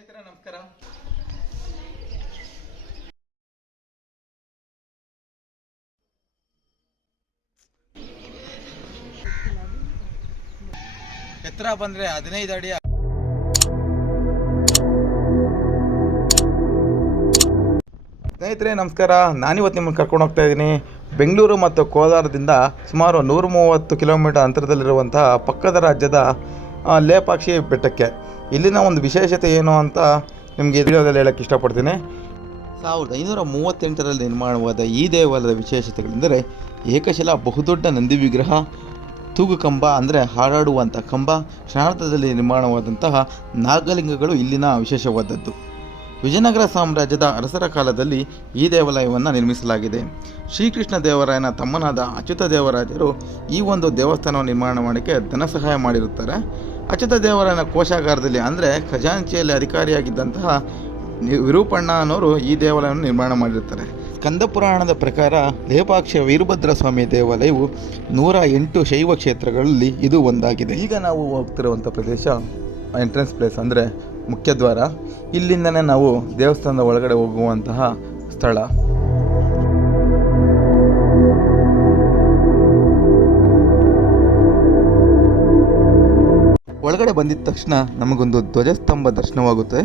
ಸ್ನೇಹಿತರೆ ನಮಸ್ಕಾರ. ಎತ್ತರ ಬಂದ್ರೆ 15 ಅಡಿ. ಸ್ನೇಹಿತರೆ ನಮಸ್ಕಾರ. ನಾನಿವತ್ತು ನಿಮ್ಮನ್ನು ಕರ್ಕೊಂಡು ಹೋಗ್ತಾ ಇದ್ದೀನಿ ಬೆಂಗಳೂರು ಮತ್ತು ಕೋಲಾರದಿಂದ ಸುಮಾರು 130 ಕಿಲೋಮೀಟರ್ ಅಂತರದಲ್ಲಿರುವಂತಹ ಪಕ್ಕದ ರಾಜ್ಯದ ಲೇಪಾಕ್ಷಿ ಬೆಟ್ಟಕ್ಕೆ. ಇಲ್ಲಿನ ಒಂದು ವಿಶೇಷತೆ ಏನು ಅಂತ ನಿಮಗೆ ವಿಡಿಯೋದಲ್ಲಿ ಹೇಳೋಕ್ಕೆ ಇಷ್ಟಪಡ್ತೀನಿ. 1538ರಲ್ಲಿ ನಿರ್ಮಾಣವಾದ ಈ ದೇವಾಲಯದ ವಿಶೇಷತೆಗಳೆಂದರೆ ಏಕಶಿಲಾ ಬಹುದೊಡ್ಡ ನಂದಿ ವಿಗ್ರಹ, ತೂಗು ಕಂಬ ಅಂದರೆ ಹಾರಾಡುವಂಥ ಕಂಬ, ಶ್ರಾರ್ಧದಲ್ಲಿ ನಿರ್ಮಾಣವಾದಂತಹ ನಾಗಲಿಂಗಗಳು ಇಲ್ಲಿನ ವಿಶೇಷವಾದದ್ದು. ವಿಜಯನಗರ ಸಾಮ್ರಾಜ್ಯದ ಅರಸರ ಕಾಲದಲ್ಲಿ ಈ ದೇವಾಲಯವನ್ನು ನಿರ್ಮಿಸಲಾಗಿದೆ. ಶ್ರೀಕೃಷ್ಣ ದೇವರಾಯನ ತಮ್ಮನಾದ ಅಚ್ಯುತ ದೇವರಾಜರು ಈ ಒಂದು ದೇವಸ್ಥಾನವನ್ನು ನಿರ್ಮಾಣ ಮಾಡೋಕ್ಕೆ ಧನ ಸಹಾಯ ಮಾಡಿರುತ್ತಾರೆ. ಅಚ್ಯುತ ದೇವರಾಯನ ಕೋಶಾಗಾರದಲ್ಲಿ ಅಂದರೆ ಖಜಾಂಚಿಯಲ್ಲಿ ಅಧಿಕಾರಿಯಾಗಿದ್ದಂತಹ ವಿರೂಪಣ್ಣ ಅನ್ನೋರು ಈ ದೇವಾಲಯವನ್ನು ನಿರ್ಮಾಣ ಮಾಡಿರ್ತಾರೆ. ಸ್ಕಂದ ಪುರಾಣದ ಪ್ರಕಾರ ಲೇಪಾಕ್ಷಿಯ ವೀರಭದ್ರ ಸ್ವಾಮಿ ದೇವಾಲಯವು 108 ಶೈವ ಕ್ಷೇತ್ರಗಳಲ್ಲಿ ಇದು ಒಂದಾಗಿದೆ. ಈಗ ನಾವು ಹೋಗ್ತಿರುವಂಥ ಪ್ರದೇಶ ಎಂಟ್ರೆನ್ಸ್ ಪ್ಲೇಸ್ ಅಂದರೆ ಮುಖ್ಯದ್ವಾರ. ಇಲ್ಲಿಂದನೇ ನಾವು ದೇವಸ್ಥಾನದ ಒಳಗಡೆ ಹೋಗುವಂತಹ ಸ್ಥಳ. ಒಳಗಡೆ ಬಂದಿದ್ದ ತಕ್ಷಣ ನಮಗೊಂದು ಧ್ವಜಸ್ತಂಭ ದರ್ಶನವಾಗುತ್ತೆ.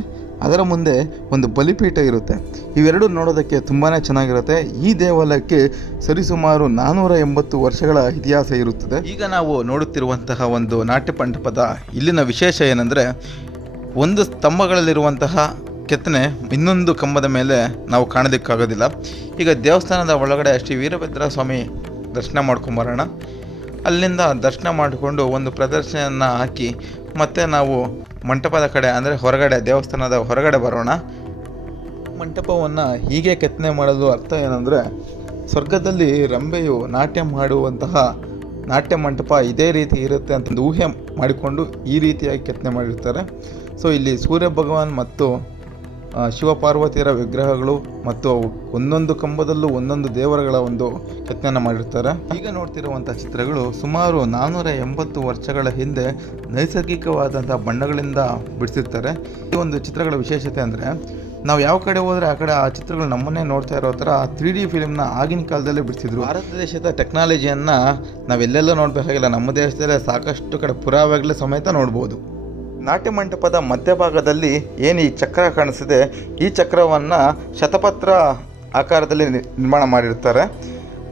ಅದರ ಮುಂದೆ ಒಂದು ಬಲಿಪೀಠ ಇರುತ್ತೆ. ಇವೆರಡು ನೋಡೋದಕ್ಕೆ ತುಂಬಾ ಚೆನ್ನಾಗಿರುತ್ತೆ. ಈ ದೇವಾಲಯಕ್ಕೆ ಸರಿಸುಮಾರು 480 ವರ್ಷಗಳ ಇತಿಹಾಸ ಇರುತ್ತದೆ. ಈಗ ನಾವು ನೋಡುತ್ತಿರುವಂತಹ ಒಂದು ನಾಟ್ಯ ಮಂಟಪದ ಇಲ್ಲಿನ ವಿಶೇಷ ಏನಂದರೆ, ಒಂದು ಸ್ತಂಭಗಳಲ್ಲಿರುವಂತಹ ಕೆತ್ತನೆ ಇನ್ನೊಂದು ಕಂಬದ ಮೇಲೆ ನಾವು ಕಾಣೋದಕ್ಕಾಗೋದಿಲ್ಲ. ಈಗ ದೇವಸ್ಥಾನದ ಒಳಗಡೆ ಶ್ರೀ ವೀರಭದ್ರ ಸ್ವಾಮಿ ದರ್ಶನ ಮಾಡ್ಕೊಂಬರೋಣ. ಅಲ್ಲಿಂದ ದರ್ಶನ ಮಾಡಿಕೊಂಡು ಒಂದು ಪ್ರದರ್ಶನ ಹಾಕಿ ಮತ್ತೆ ನಾವು ಮಂಟಪದ ಕಡೆ ಅಂದರೆ ಹೊರಗಡೆ, ದೇವಸ್ಥಾನದ ಹೊರಗಡೆ ಬರೋಣ. ಮಂಟಪವನ್ನು ಹೀಗೆ ಕೆತ್ತನೆ ಮಾಡಲು ಅರ್ಥ ಏನಂದರೆ, ಸ್ವರ್ಗದಲ್ಲಿ ರಂಬೆಯು ನಾಟ್ಯ ಮಾಡುವಂತಹ ನಾಟ್ಯ ಮಂಟಪ ಇದೇ ರೀತಿ ಇರುತ್ತೆ ಅಂತ ಊಹೆ ಮಾಡಿಕೊಂಡು ಈ ರೀತಿಯಾಗಿ ಕೆತ್ತನೆ ಮಾಡಿರ್ತಾರೆ. ಸೊ ಇಲ್ಲಿ ಸೂರ್ಯ ಭಗವಾನ್ ಮತ್ತು ಶಿವಪಾರ್ವತಿಯರ ವಿಗ್ರಹಗಳು ಮತ್ತು ಒಂದೊಂದು ಕಂಬದಲ್ಲೂ ಒಂದೊಂದು ದೇವರುಗಳ ಒಂದು ಕೆತ್ತನೆ ಮಾಡಿರ್ತಾರೆ. ಈಗ ನೋಡ್ತಿರುವಂಥ ಚಿತ್ರಗಳು ಸುಮಾರು 480 ವರ್ಷಗಳ ಹಿಂದೆ ನೈಸರ್ಗಿಕವಾದಂಥ ಬಣ್ಣಗಳಿಂದ ಬಿಡಿಸಿರ್ತಾರೆ. ಈ ಒಂದು ಚಿತ್ರಗಳ ವಿಶೇಷತೆ ಅಂದರೆ, ನಾವು ಯಾವ ಕಡೆ ಹೋದರೆ ಆ ಕಡೆ ಆ ಚಿತ್ರಗಳು ನಮ್ಮನ್ನೇ ನೋಡ್ತಾ ಇರೋ ಥರ 3D ಫಿಲ್ಮ್ನ ಆಗಿನ ಕಾಲದಲ್ಲೇ ಬಿಡಿಸಿದ್ರು. ಭಾರತ ದೇಶದ ಟೆಕ್ನಾಲಜಿಯನ್ನು ನಾವೆಲ್ಲೆಲ್ಲ ನೋಡಬೇಕಾಗಿಲ್ಲ, ನಮ್ಮ ದೇಶದಲ್ಲೇ ಸಾಕಷ್ಟು ಕಡೆ ಪುರಾವೆಗಳೇ ಸಮೇತ ನೋಡ್ಬೋದು. ನಾಟ್ಯ ಮಂಟಪದ ಮಧ್ಯಭಾಗದಲ್ಲಿ ಏನು ಈ ಚಕ್ರ ಕಾಣಿಸಿದೆ, ಈ ಚಕ್ರವನ್ನು ಶತಪತ್ರ ಆಕಾರದಲ್ಲಿ ನಿರ್ಮಾಣ ಮಾಡಿರ್ತಾರೆ.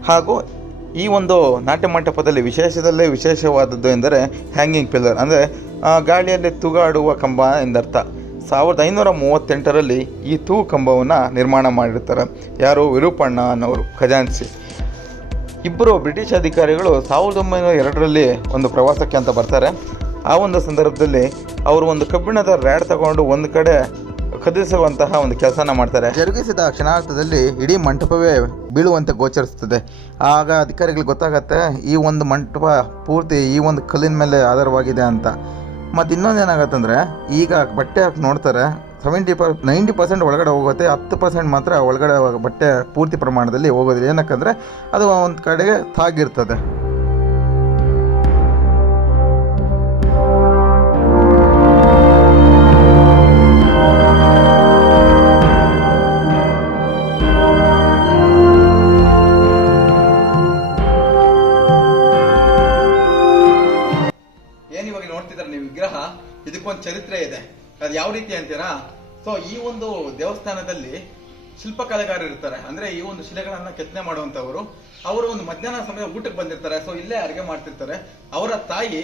ಹಾಗೂ ಈ ಒಂದು ನಾಟ್ಯ ಮಂಟಪದಲ್ಲಿ ವಿಶೇಷದಲ್ಲೇ ವಿಶೇಷವಾದದ್ದು ಎಂದರೆ ಹ್ಯಾಂಗಿಂಗ್ ಪಿಲ್ಲರ್, ಅಂದರೆ ಗಾಳಿಯಲ್ಲಿ ತೂಗಾಡುವ ಕಂಬ ಎಂದರ್ಥ. 1538ರಲ್ಲಿ ಈ ತೂಗು ಕಂಬವನ್ನು ನಿರ್ಮಾಣ ಮಾಡಿರ್ತಾರೆ. ಯಾರು? ವಿರೂಪಣ್ಣ ಅನ್ನೋರು, ಖಜಾಂಚಿ. ಇಬ್ಬರು ಬ್ರಿಟಿಷ್ ಅಧಿಕಾರಿಗಳು 1902ರಲ್ಲಿ ಒಂದು ಪ್ರವಾಸಕ್ಕೆ ಅಂತ ಬರ್ತಾರೆ. ಆ ಒಂದು ಸಂದರ್ಭದಲ್ಲಿ ಅವರು ಒಂದು ಕಬ್ಬಿಣದ ರ್ಯಾಡ್ ತಗೊಂಡು ಒಂದು ಕಡೆ ಕದಿಸುವಂತಹ ಒಂದು ಕೆಲಸನ ಮಾಡ್ತಾರೆ. ಜರುಗಿಸಿದ ಕ್ಷಣಾರ್ಥದಲ್ಲಿ ಇಡೀ ಮಂಟಪವೇ ಬೀಳುವಂತೆ ಗೋಚರಿಸ್ತದೆ. ಆಗ ಅಧಿಕಾರಿಗಳಿಗೆ ಗೊತ್ತಾಗತ್ತೆ ಈ ಒಂದು ಮಂಟಪ ಪೂರ್ತಿ ಈ ಒಂದು ಕಲ್ಲಿನ ಮೇಲೆ ಆಧಾರವಾಗಿದೆ ಅಂತ. ಮತ್ತು ಇನ್ನೊಂದೇನಾಗತ್ತಂದರೆ, ಈಗ ಬಟ್ಟೆ ಹಾಕಿ ನೋಡ್ತಾರೆ, 90% ಒಳಗಡೆ ಹೋಗುತ್ತೆ, 10% ಮಾತ್ರ ಒಳಗಡೆ ಬಟ್ಟೆ ಪೂರ್ತಿ ಪ್ರಮಾಣದಲ್ಲಿ ಹೋಗೋದಿಲ್ಲ. ಏನಕ್ಕಂದರೆ ಅದು ಒಂದು ಕಡೆಗೆ ತಾಗಿರ್ತದೆ. ಏನಿವಾಗ ನೋಡ್ತಿದ್ದಾರೆ ನೀವು ವಿಗ್ರಹ, ಇದಕ್ಕೊಂದು ಚರಿತ್ರೆ ಇದೆ. ಅದು ಯಾವ ರೀತಿ ಅಂತೀರಾ? ಸೊ ಈ ಒಂದು ದೇವಸ್ಥಾನದಲ್ಲಿ ಶಿಲ್ಪಕಲೆಗಾರರು ಇರ್ತಾರೆ. ಅಂದ್ರೆ ಈ ಒಂದು ಶಿಲೆಗಳನ್ನ ಕೆತ್ತನೆ ಮಾಡುವಂತವರು. ಅವರು ಒಂದು ಮಧ್ಯಾಹ್ನ ಸಮಯ ಊಟಕ್ಕೆ ಬಂದಿರ್ತಾರೆ. ಸೊ ಇಲ್ಲೇ ಅಡುಗೆ ಮಾಡ್ತಿರ್ತಾರೆ. ಅವರ ತಾಯಿ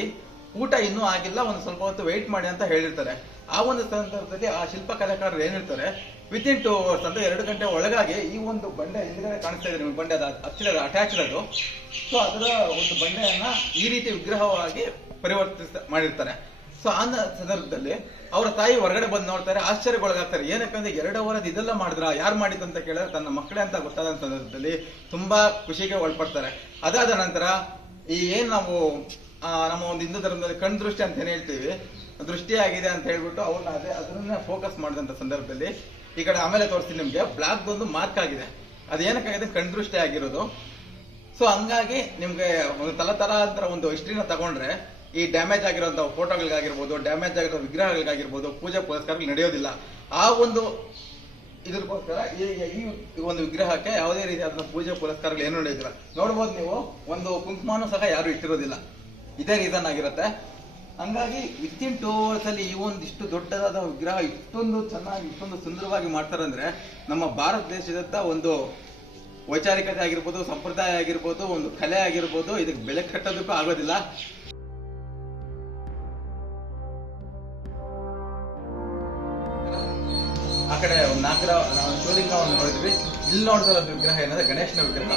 ಊಟ ಇನ್ನೂ ಆಗಿಲ್ಲ, ಒಂದು ಸ್ವಲ್ಪ ಹೊತ್ತು ವೆಯ್ಟ್ ಮಾಡಿ ಅಂತ ಹೇಳಿರ್ತಾರೆ. ಆ ಒಂದು ಸಂದರ್ಭದಲ್ಲಿ ಆ ಶಿಲ್ಪಕಲೆಗಾರರು ಏನಿರ್ತಾರೆ, ವಿತಿನ್ 2 hours ಅಂದ್ರೆ 2 ಗಂಟೆ ಒಳಗಾಗಿ ಈ ಒಂದು ಬಂಡೆ ಹಿಂದ್ಗಡೆ ಕಾಣಿಸ್ತಾ ಇದೆ ನಿಮ್ಗೆ, ಬಂಡೆ ಅದು ಅಟ್ಯಾಚ್ಡ್ ಅದು. ಸೊ ಅದರ ಒಂದು ಬಂಡೆಯನ್ನ ಈ ರೀತಿ ವಿಗ್ರಹವಾಗಿ ಮಾಡಿರ್ತಾರೆ. ಸೊ ಆ ಸಂದರ್ಭದಲ್ಲಿ ಅವರ ತಾಯಿ ಹೊರಗಡೆ ಬಂದು ನೋಡ್ತಾರೆ, ಆಶ್ಚರ್ಯಗೊಳಗಾಗ್ತಾರೆ. ಏನಕ್ಕಂದ್ರೆ 2 hour ಇದೆಲ್ಲ ಮಾಡಿದ್ರ, ಯಾರು ಮಾಡಿದ್ದು ಅಂತ ಕೇಳಿದ್ರೆ ತನ್ನ ಮಕ್ಕಳೇ ಅಂತ ಗೊತ್ತಾದ ಸಂದರ್ಭದಲ್ಲಿ ತುಂಬಾ ಖುಷಿಗೆ ಒಳಪಡ್ತಾರೆ. ಅದಾದ ನಂತರ ಈ ಏನ್ ನಾವು ನಮ್ಮ ಒಂದು ಹಿಂದೂ ಧರ್ಮದಲ್ಲಿ ಕಣ್ ದೃಷ್ಟಿ ಅಂತ ಏನ್ ಹೇಳ್ತೀವಿ, ದೃಷ್ಟಿಯಾಗಿದೆ ಅಂತ ಹೇಳ್ಬಿಟ್ಟು ಅವ್ರನ್ನ ಅದನ್ನ ಫೋಕಸ್ ಮಾಡಿದಂತ ಸಂದರ್ಭದಲ್ಲಿ ಈ ಕಡೆ ಆಮೇಲೆ ತೋರಿಸ್ತೀನಿ ನಿಮ್ಗೆ, ಬ್ಲಾಕ್ ಒಂದು ಮಾರ್ಕ್ ಆಗಿದೆ. ಅದೇನಕ್ಕಾಗಿದೆ, ಕಣ್ ದೃಷ್ಟಿ ಆಗಿರೋದು. ಸೊ ಹಂಗಾಗಿ ನಿಮ್ಗೆ ಒಂದು ತಲತಲಾಂತರ ಒಂದು ಹಿಸ್ಟ್ರಿನ ತಗೊಂಡ್ರೆ ಈ ಡ್ಯಾಮೇಜ್ ಆಗಿರುವಂತಹ ಫೋಟೋಗಳಿಗಾಗಿರ್ಬೋದು, ಡ್ಯಾಮೇಜ್ ಆಗಿರೋ ವಿಗ್ರಹಗಳಿಗಾಗಿರ್ಬೋದು ಪೂಜೆ ಪುರಸ್ಕಾರಗಳು ನಡೆಯೋದಿಲ್ಲ. ಆ ಒಂದು ಇದಕ್ಕೋಸ್ಕರ ಈ ಒಂದು ವಿಗ್ರಹಕ್ಕೆ ಯಾವುದೇ ರೀತಿಯಾದ ಪೂಜೆ ಪುರಸ್ಕಾರಗಳು ಏನು ನಡೆಯೋದಿಲ್ಲ. ನೋಡ್ಬೋದು ನೀವು, ಒಂದು ಕುಂಕುಮನೂ ಸಹ ಯಾರು ಇಟ್ಟಿರೋದಿಲ್ಲ. ಇದೇ ರೀಸನ್ ಆಗಿರುತ್ತೆ. ಹಂಗಾಗಿ ವಿತಿನ್ 2 hours ಅಲ್ಲಿ ಈ ಒಂದಿಷ್ಟು ದೊಡ್ಡದಾದ ವಿಗ್ರಹ ಇಷ್ಟೊಂದು ಚೆನ್ನಾಗಿ, ಇಷ್ಟೊಂದು ಸುಂದರವಾಗಿ ಮಾಡ್ತಾರೆ ಅಂದ್ರೆ ನಮ್ಮ ಭಾರತ ದೇಶದ ಒಂದು ವೈಚಾರಿಕತೆ ಆಗಿರ್ಬೋದು, ಸಂಪ್ರದಾಯ ಆಗಿರ್ಬೋದು, ಒಂದು ಕಲೆ ಆಗಿರ್ಬೋದು, ಇದಕ್ಕೆ ಬೆಲೆ ಕಟ್ಟೋದಕ್ಕೂ ಆಗೋದಿಲ್ಲ. ಆ ಕಡೆ ಒಂದು ನಾಗರ ಶಿವಲಿಂಗವನ್ನು ನೋಡಿದ್ವಿ. ಇಲ್ಲಿ ನೋಡಿದ ವಿಗ್ರಹ ಏನಂದ್ರೆ ಗಣೇಶನ ವಿಗ್ರಹ.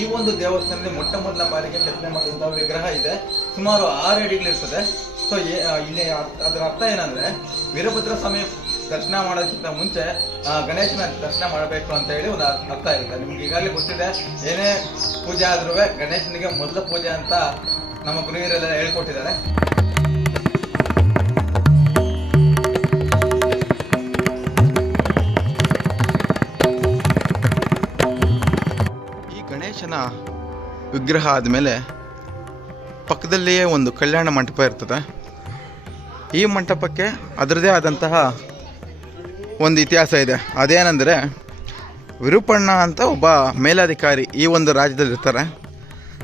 ಈ ಒಂದು ದೇವಸ್ಥಾನದಲ್ಲಿ ಮೊಟ್ಟ ಮೊದಲ ಬಾರಿಗೆ ಕೆತ್ತನೆ ಮಾಡಿದಂತಹ ವಿಗ್ರಹ ಇದೆ. ಸುಮಾರು 6 ಅಡಿಗಳಿರ್ತದೆ. ಸೊ ಇಲ್ಲಿ ಅದರ ಅರ್ಥ ಏನಂದ್ರೆ ವೀರಭದ್ರ ಸ್ವಾಮಿ ದರ್ಶನ ಮಾಡೋದಕ್ಕಿಂತ ಮುಂಚೆ ಗಣೇಶನ ದರ್ಶನ ಮಾಡಬೇಕು ಅಂತ ಹೇಳಿ ಒಂದು ಅರ್ಥ ಇರುತ್ತೆ. ನಿಮ್ಗೆ ಈಗಾಗಲೇ ಗೊತ್ತಿದೆ, ಏನೇ ಪೂಜೆ ಆದ್ರೂ ಗಣೇಶನಿಗೆ ಮೊದಲ ಪೂಜೆ ಅಂತ ನಮ್ಮ ಗುರುಹಿಯರೆಲ್ಲ ಹೇಳ್ಕೊಟ್ಟಿದ್ದಾರೆ. ಗಣೇಶನ ವಿಗ್ರಹ ಆದಮೇಲೆ ಪಕ್ಕದಲ್ಲಿಯೇ ಒಂದು ಕಲ್ಯಾಣ ಮಂಟಪ ಇರ್ತದೆ. ಈ ಮಂಟಪಕ್ಕೆ ಅದರದೇ ಆದಂತಹ ಒಂದು ಇತಿಹಾಸ ಇದೆ. ಅದೇನೆಂದರೆ, ವಿರೂಪಣ್ಣ ಅಂತ ಒಬ್ಬ ಮೇಲಾಧಿಕಾರಿ ಈ ಒಂದು ರಾಜ್ಯದಲ್ಲಿ ಇರ್ತಾರೆ.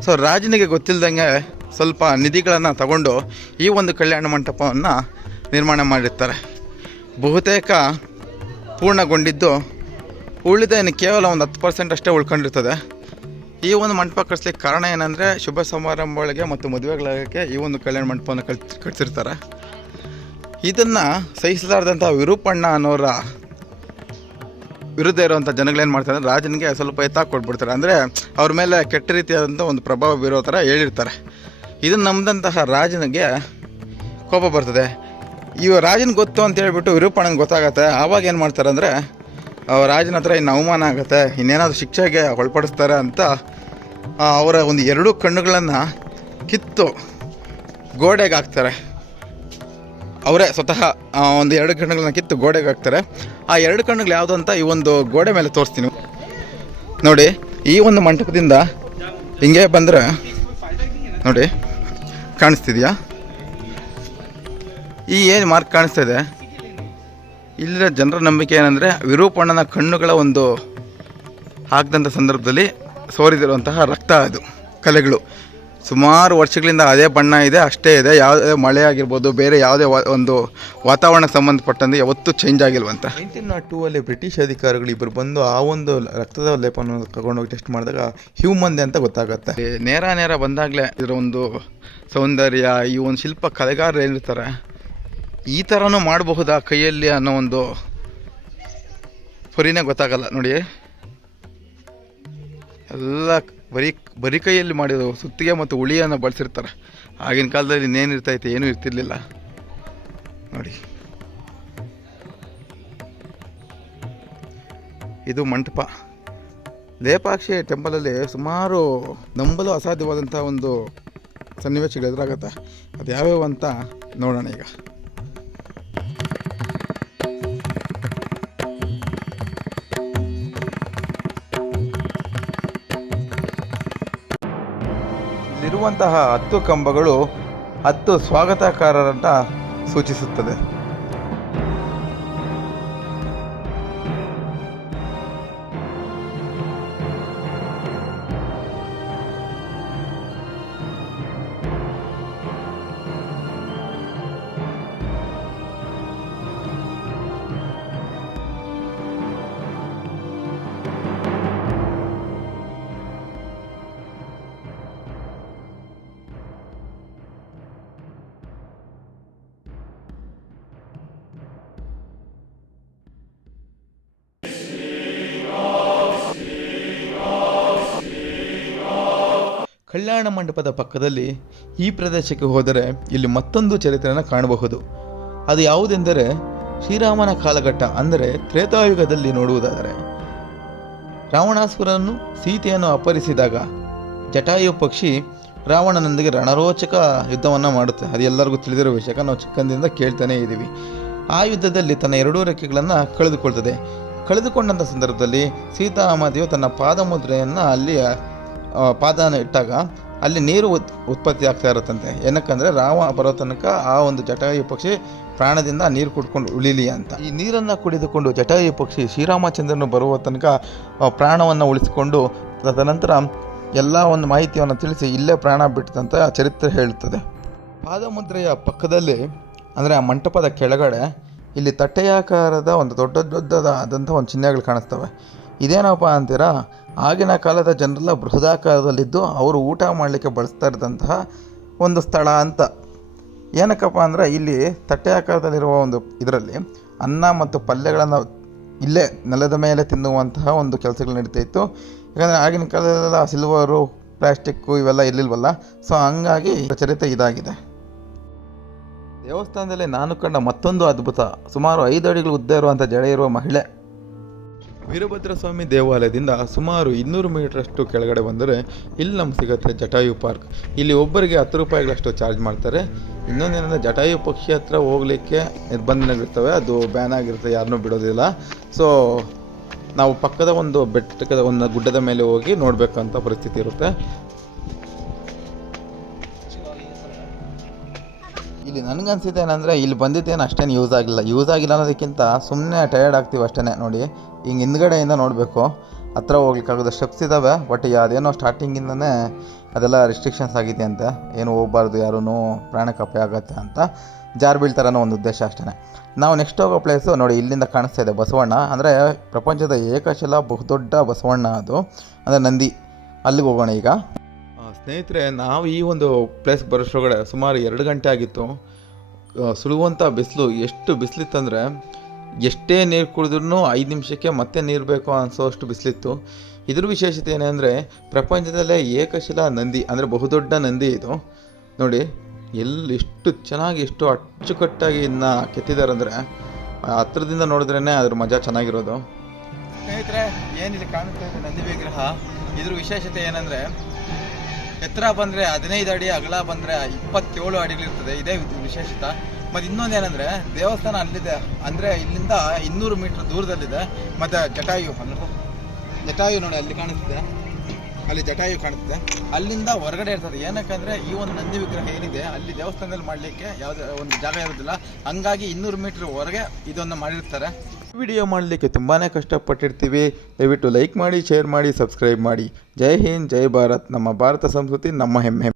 ಸೊ ರಾಜನಿಗೆ ಗೊತ್ತಿಲ್ಲದಂಗೆ ಸ್ವಲ್ಪ ನಿಧಿಗಳನ್ನು ತಗೊಂಡು ಈ ಒಂದು ಕಲ್ಯಾಣ ಮಂಟಪವನ್ನು ನಿರ್ಮಾಣ ಮಾಡಿರ್ತಾರೆ. ಬಹುತೇಕ ಪೂರ್ಣಗೊಂಡಿದ್ದು, ಉಳಿದ ಇನ್ನು ಕೇವಲ ಒಂದು 10% ಅಷ್ಟೇ ಉಳ್ಕೊಂಡಿರ್ತದೆ. ಈ ಒಂದು ಮಂಟಪ ಕಟ್ಸ್ಲಿಕ್ಕೆ ಕಾರಣ ಏನಂದರೆ, ಶುಭ ಸಮಾರಂಭಗಳಿಗೆ ಮತ್ತು ಮದುವೆಗಳಿಗೆ ಈ ಒಂದು ಕಲ್ಯಾಣ ಮಂಟಪವನ್ನು ಕಟ್ಸಿರ್ತಾರೆ. ಇದನ್ನು ಸಹಿಸಲಾರ್ದಂಥ ವಿರೂಪಣ್ಣ ಅನ್ನೋರ ವಿರುದ್ಧ ಇರುವಂಥ ಜನಗಳೇನು ಮಾಡ್ತಾರೆ ಅಂದರೆ, ರಾಜನಿಗೆ ಸ್ವಲ್ಪ ಎತ್ತಾಗಿ ಕೊಟ್ಬಿಡ್ತಾರೆ. ಅಂದರೆ ಅವ್ರ ಮೇಲೆ ಕೆಟ್ಟ ರೀತಿಯಾದಂಥ ಒಂದು ಪ್ರಭಾವ ಬೀರೋ ಥರ ಹೇಳಿರ್ತಾರೆ. ಇದನ್ನು ನಂಬಿದಂತಹ ರಾಜನಿಗೆ ಕೋಪ ಬರ್ತದೆ. ರಾಜನಿಗೆ ಗೊತ್ತು ಅಂತ ಹೇಳ್ಬಿಟ್ಟು ವಿರೂಪಣ್ಣನಿಗೆ ಗೊತ್ತಾಗತ್ತೆ. ಆವಾಗ ಏನು ಮಾಡ್ತಾರೆ ಅಂದರೆ, ರಾಜನ ಹತ್ರ ಇನ್ನು ಅವಮಾನ ಆಗುತ್ತೆ, ಇನ್ನೇನಾದರೂ ಶಿಕ್ಷೆಗೆ ಒಳಪಡಿಸ್ತಾರೆ ಅಂತ ಅವರ ಒಂದು 2 ಕಣ್ಣುಗಳನ್ನು ಕಿತ್ತು ಗೋಡೆಗೆ ಹಾಕ್ತಾರೆ. ಅವರೇ ಸ್ವತಃ ಒಂದು 2 ಕಣ್ಣುಗಳನ್ನ ಕಿತ್ತು ಗೋಡೆಗೆ ಹಾಕ್ತಾರೆ. ಆ 2 ಕಣ್ಣುಗಳು ಯಾವುದು ಅಂತ ಈ ಒಂದು ಗೋಡೆ ಮೇಲೆ ತೋರಿಸ್ತೀನಿ ನೋಡಿ. ಈ ಒಂದು ಮಂಟಪದಿಂದ ಹಿಂಗೆ ಬಂದರೆ ನೋಡಿ, ಕಾಣಿಸ್ತಿದೆಯಾ? ಈ ಏನು ಮಾರ್ಕ್ ಕಾಣಿಸ್ತಾ ಇದೆ, ಇಲ್ಲಿನ ಜನರ ನಂಬಿಕೆ ಏನಂದರೆ, ವಿರೂಪಣ್ಣನ ಕಣ್ಣುಗಳ ಒಂದು ಹಾಕಿದಂಥ ಸಂದರ್ಭದಲ್ಲಿ ಸೋರಿದಿರುವಂತಹ ರಕ್ತ, ಅದು ಕಲೆಗಳು ಸುಮಾರು ವರ್ಷಗಳಿಂದ ಅದೇ ಬಣ್ಣ ಇದೆ, ಅಷ್ಟೇ ಇದೆ. ಯಾವುದೇ ಮಳೆ ಆಗಿರ್ಬೋದು, ಬೇರೆ ಯಾವುದೇ ಒಂದು ವಾತಾವರಣಕ್ಕೆ ಸಂಬಂಧಪಟ್ಟಂತೆ ಯಾವತ್ತೂ ಚೇಂಜ್ ಆಗಿಲ್ವಂತ. 1902 ಬ್ರಿಟಿಷ್ ಅಧಿಕಾರಿಗಳು ಇಬ್ಬರು ಬಂದು ಆ ಒಂದು ರಕ್ತದ ಲೇಪವನ್ನು ತಗೊಂಡೋಗಿ ಟೆಸ್ಟ್ ಮಾಡಿದಾಗ ಹ್ಯೂಮನ್ದೆ ಅಂತ ಗೊತ್ತಾಗುತ್ತೆ. ನೇರ ಬಂದಾಗಲೇ ಇದರ ಒಂದು ಸೌಂದರ್ಯ, ಈ ಒಂದು ಶಿಲ್ಪ ಕಲೆಗಾರರು ಏನಿರ್ತಾರೆ, ಈ ಥರನೂ ಮಾಡಬಹುದಾ ಕೈಯಲ್ಲಿ ಅನ್ನೋ ಒಂದು ಪರಿನೇ ಗೊತ್ತಾಗಲ್ಲ ನೋಡಿ. ಎಲ್ಲ ಬರೀ ಕೈಯಲ್ಲಿ ಮಾಡಿದ ಸುತ್ತಿಗೆ ಮತ್ತು ಉಳಿಯನ್ನು ಬಳಸಿರ್ತಾರೆ. ಆಗಿನ ಕಾಲದಲ್ಲಿ ಇನ್ನೇನು ಇರ್ತೈತೆ, ಏನೂ ಇರ್ತಿರ್ಲಿಲ್ಲ ನೋಡಿ. ಇದು ಮಂಟಪ. ಲೇಪಾಕ್ಷಿ ಟೆಂಪಲಲ್ಲಿ ಸುಮಾರು ನಂಬಲು ಅಸಾಧ್ಯವಾದಂಥ ಒಂದು ಸನ್ನಿವೇಶಗಳು ಎದುರಾಗುತ್ತೆ. ಅದು ಯಾವ್ಯಾವ ಅಂತ ನೋಡೋಣ ಈಗ. ಇರುವಂತಹ 10 ಕಂಬಗಳು 10 ಸ್ವಾಗತಕಾರರನ್ನು ಸೂಚಿಸುತ್ತದೆ. ಕಲ್ಯಾಣ ಮಂಟಪದ ಪಕ್ಕದಲ್ಲಿ ಈ ಪ್ರದೇಶಕ್ಕೆ ಹೋದರೆ ಇಲ್ಲಿ ಮತ್ತೊಂದು ಚರಿತ್ರೆಯನ್ನು ಕಾಣಬಹುದು. ಅದು ಯಾವುದೆಂದರೆ, ಶ್ರೀರಾಮನ ಕಾಲಘಟ್ಟ ಅಂದರೆ ತ್ರೇತಾಯುಗದಲ್ಲಿ ನೋಡುವುದಾದರೆ, ರಾವಣಾಸುರನು ಸೀತೆಯನ್ನು ಅಪಹರಿಸಿದಾಗ ಜಟಾಯು ಪಕ್ಷಿ ರಾವಣನೊಂದಿಗೆ ರಣರೋಚಕ ಯುದ್ಧವನ್ನು ಮಾಡುತ್ತೆ. ಅದು ಎಲ್ಲರಿಗೂ ತಿಳಿದಿರೋ ವಿಷಯ, ನಾವು ಚಿಕ್ಕಂದಿಂದ ಕೇಳ್ತಾನೆ ಇದ್ದೀವಿ. ಆ ಯುದ್ಧದಲ್ಲಿ ತನ್ನ 2 ರೆಕ್ಕೆಗಳನ್ನು ಕಳೆದುಕೊಳ್ತದೆ. ಕಳೆದುಕೊಂಡಂಥ ಸಂದರ್ಭದಲ್ಲಿ ಸೀತಾಮಾತೆಯು ತನ್ನ ಪಾದಮುದ್ರೆಯನ್ನು ಅಲ್ಲಿ ಪಾದನ ಇಟ್ಟಾಗ ಅಲ್ಲಿ ನೀರು ಉತ್ಪತ್ತಿ ಆಗ್ತಾ ಇರುತ್ತಂತೆ. ಏನಕ್ಕಂದರೆ ರಾಮ ಬರೋ ತನಕ ಆ ಒಂದು ಜಟಾಯು ಪಕ್ಷಿ ಪ್ರಾಣದಿಂದ ನೀರು ಕುಡ್ಕೊಂಡು ಉಳಿಲಿ ಅಂತ. ಈ ನೀರನ್ನು ಕುಡಿದುಕೊಂಡು ಜಟಾಯು ಪಕ್ಷಿ ಶ್ರೀರಾಮಚಂದ್ರನು ಬರುವ ತನಕ ಪ್ರಾಣವನ್ನು ಉಳಿಸಿಕೊಂಡು ತದನಂತರ ಎಲ್ಲ ಒಂದು ಮಾಹಿತಿಯನ್ನು ತಿಳಿಸಿ ಇಲ್ಲೇ ಪ್ರಾಣ ಬಿಟ್ಟಂತ ಚರಿತ್ರೆ ಹೇಳುತ್ತದೆ. ಪಾದಮುದ್ರೆಯ ಪಕ್ಕದಲ್ಲಿ ಅಂದರೆ ಆ ಮಂಟಪದ ಕೆಳಗಡೆ ಇಲ್ಲಿ ತಟ್ಟೆಯಾಕಾರದ ಒಂದು ದೊಡ್ಡದಾದಂಥ ಒಂದು ಚಿಹ್ನೆಗಳು ಕಾಣಿಸ್ತವೆ. ಇದೇನಪ್ಪ ಅಂತೀರಾ, ಆಗಿನ ಕಾಲದ ಜನರೆಲ್ಲ ಬೃಹದಾಕಾರದಲ್ಲಿದ್ದು ಅವರು ಊಟ ಮಾಡಲಿಕ್ಕೆ ಬಳಸ್ತಾ ಇದ್ದಂತಹ ಒಂದು ಸ್ಥಳ ಅಂತ. ಏನಕ್ಕಪ್ಪ ಅಂದರೆ ಇಲ್ಲಿ ತಟ್ಟೆ ಆಕಾರದಲ್ಲಿರುವ ಒಂದು ಇದರಲ್ಲಿ ಅನ್ನ ಮತ್ತು ಪಲ್ಯಗಳನ್ನು ಇಲ್ಲೇ ನೆಲದ ಮೇಲೆ ತಿನ್ನುವಂತಹ ಒಂದು ಕೆಲಸಗಳು ನಡೀತಾ ಇತ್ತು. ಯಾಕಂದರೆ ಆಗಿನ ಕಾಲದಲ್ಲೆಲ್ಲ ಸಿಲ್ವರು, ಪ್ಲಾಸ್ಟಿಕ್ಕು ಇವೆಲ್ಲ ಇರಲಿಲ್ವಲ್ಲ, ಸೊ ಹಂಗಾಗಿ ಚರಿತ್ರೆ ಇದಾಗಿದೆ. ದೇವಸ್ಥಾನದಲ್ಲಿ ನಾನು ಕಂಡ ಮತ್ತೊಂದು ಅದ್ಭುತ, ಸುಮಾರು 5 ಅಡಿಗಳು ಉದ್ದ ಇರುವಂಥ ಜಡೆ ಇರುವ ಮಹಿಳೆ. ವೀರಭದ್ರ ಸ್ವಾಮಿ ದೇವಾಲಯದಿಂದ ಸುಮಾರು 200 ಮೀಟರಷ್ಟು ಕೆಳಗಡೆ ಬಂದರೆ ಇಲ್ಲಿ ನಮ್ಗೆ ಸಿಗುತ್ತೆ ಜಟಾಯು ಪಾರ್ಕ್. ಇಲ್ಲಿ ಒಬ್ಬರಿಗೆ 10 ರೂಪಾಯಿಗಳಷ್ಟು ಚಾರ್ಜ್ ಮಾಡ್ತಾರೆ. ಇನ್ನೊಂದೇನೆಂದರೆ ಜಟಾಯು ಪಕ್ಷಿ ಹತ್ರ ಹೋಗಲಿಕ್ಕೆ ನಿರ್ಬಂಧಗಳಿರ್ತವೆ, ಅದು ಬ್ಯಾನ್ ಆಗಿರುತ್ತೆ, ಯಾರನ್ನೂ ಬಿಡೋದಿಲ್ಲ. ಸೊ ನಾವು ಪಕ್ಕದ ಒಂದು ಬೆಟ್ಟದ ಒಂದು ಗುಡ್ಡದ ಮೇಲೆ ಹೋಗಿ ನೋಡಬೇಕಂತ ಪರಿಸ್ಥಿತಿ ಇರುತ್ತೆ. ಇಲ್ಲಿ ನನಗನ್ಸಿದ್ದು ಏನಂದರೆ ಇಲ್ಲಿ ಬಂದಿದ್ದೇನು ಅಷ್ಟೇನು ಯೂಸ್ ಆಗಿಲ್ಲ ಅನ್ನೋದಕ್ಕಿಂತ ಸುಮ್ಮನೆ ಟಯರ್ಡ್ ಆಗ್ತೀವಿ ಅಷ್ಟೇ. ನೋಡಿ ಹಿಂಗೆ ಹಿಂದ್ಗಡೆಯಿಂದ ನೋಡಬೇಕು, ಹತ್ರ ಹೋಗ್ಲಿಕ್ಕಾಗೋದು ಸ್ಟೆಪ್ಸ್ ಇದ್ದಾವೆ, ಬಟ್ ಅದೇನೋ ಸ್ಟಾರ್ಟಿಂಗಿಂದನೇ ಅದೆಲ್ಲ ರಿಸ್ಟ್ರಿಕ್ಷನ್ಸ್ ಆಗಿದೆ ಅಂತ, ಏನು ಹೋಗಬಾರ್ದು, ಯಾರೂ ಪ್ರಾಣಕ್ಕೆ ಅಪಾಯ ಆಗುತ್ತೆ ಅಂತ, ಜಾರು ಬೀಳ್ತಾರೆ ಅನ್ನೋ ಒಂದು ಉದ್ದೇಶ ಅಷ್ಟೇ. ನಾವು ನೆಕ್ಸ್ಟ್ ಹೋಗೋ ಪ್ಲೇಸು ನೋಡಿ ಇಲ್ಲಿಂದ ಕಾಣಿಸ್ತಾ ಇದೆ, ಬಸವಣ್ಣ. ಅಂದರೆ ಪ್ರಪಂಚದ ಏಕಶಿಲಾ ಬಹುದೊಡ್ಡ ಬಸವಣ್ಣ ಅದು, ಅಂದರೆ ನಂದಿ. ಅಲ್ಲಿಗೆ ಹೋಗೋಣ ಈಗ. ಸ್ನೇಹಿತರೆ, ನಾವು ಈ ಒಂದು ಪ್ಲೇಸ್ ಬರೋಷ್ಟೊಳಗಡೆ ಸುಮಾರು 2 ಗಂಟೆ ಆಗಿತ್ತು. ಸುಡುವಂಥ ಬಿಸಿಲು, ಎಷ್ಟು ಬಿಸಿಲಿತ್ತಂದರೆ ಎಷ್ಟೇ ನೀರು ಕುಡಿದ್ರೂ 5 ನಿಮಿಷಕ್ಕೆ ಮತ್ತೆ ನೀರು ಬೇಕು ಅನಿಸೋಷ್ಟು ಬಿಸಿಲಿತ್ತು. ಇದ್ರ ವಿಶೇಷತೆ ಏನೆಂದರೆ ಪ್ರಪಂಚದಲ್ಲೇ ಏಕಶಿಲಾ ನಂದಿ, ಅಂದರೆ ಬಹುದೊಡ್ಡ ನಂದಿ ಇದು. ನೋಡಿ ಎಷ್ಟು ಚೆನ್ನಾಗಿ, ಎಷ್ಟು ಅಚ್ಚುಕಟ್ಟಾಗಿ ಇನ್ನು ಕೆತ್ತಿದ್ದಾರೆ ಅಂದರೆ ಹತ್ರದಿಂದ ನೋಡಿದ್ರೇ ಅದ್ರ ಮಜಾ ಚೆನ್ನಾಗಿರೋದು. ಸ್ನೇಹಿತರೆ, ಏನಿದೆ ಕಾಣುತ್ತೆ ನಂದಿ ವಿಗ್ರಹ, ಇದ್ರ ವಿಶೇಷತೆ ಏನಂದರೆ ಎತ್ತರ ಬಂದರೆ 15 ಅಡಿ, ಅಗಲ ಬಂದರೆ 27 ಅಡಿಗಳಿರ್ತದೆ. ಇದೇ ವಿಶೇಷತೆ. ಮತ್ತು ಇನ್ನೊಂದೇನೆಂದರೆ ದೇವಸ್ಥಾನ ಅಲ್ಲಿದೆ, ಅಂದರೆ ಇಲ್ಲಿಂದ 200 ಮೀಟ್ರ್ ದೂರದಲ್ಲಿದೆ. ಮತ್ತು ಜಟಾಯು ನೋಡಿ ಅಲ್ಲಿ ಕಾಣಿಸ್ತಿದೆ, ಅಲ್ಲಿ ಜಟಾಯು ಕಾಣಿಸುತ್ತೆ, ಅಲ್ಲಿಂದ ಹೊರಗಡೆ ಇರ್ತದೆ. ಏನಕ್ಕಂದರೆ ಈ ಒಂದು ನಂದಿ ವಿಗ್ರಹ ಏನಿದೆ ಅಲ್ಲಿ ದೇವಸ್ಥಾನದಲ್ಲಿ ಮಾಡಲಿಕ್ಕೆ ಯಾವುದೇ ಒಂದು ಜಾಗ ಇರೋದಿಲ್ಲ, ಹಂಗಾಗಿ 200 ಮೀಟ್ರ್ ಹೊರಗೆ ಇದನ್ನು ಮಾಡಿರ್ತಾರೆ. ವಿಡಿಯೋ ಮಾಡಲಿಕ್ಕೆ ತುಂಬಾ ಕಷ್ಟಪಟ್ಟಿರ್ತೀವಿ. ದಯವಿಟ್ಟು ಲೈಕ್ ಮಾಡಿ, ಶೇರ್ ಮಾಡಿ, ಸಬ್ಸ್ಕ್ರೈಬ್ ಮಾಡಿ. ಜೈ ಹಿಂದ್, ಜೈ ಭಾರತ್. ನಮ್ಮ ಭಾರತ ಸಂಸ್ಕೃತಿ ನಮ್ಮ ಹೆಮ್ಮೆ.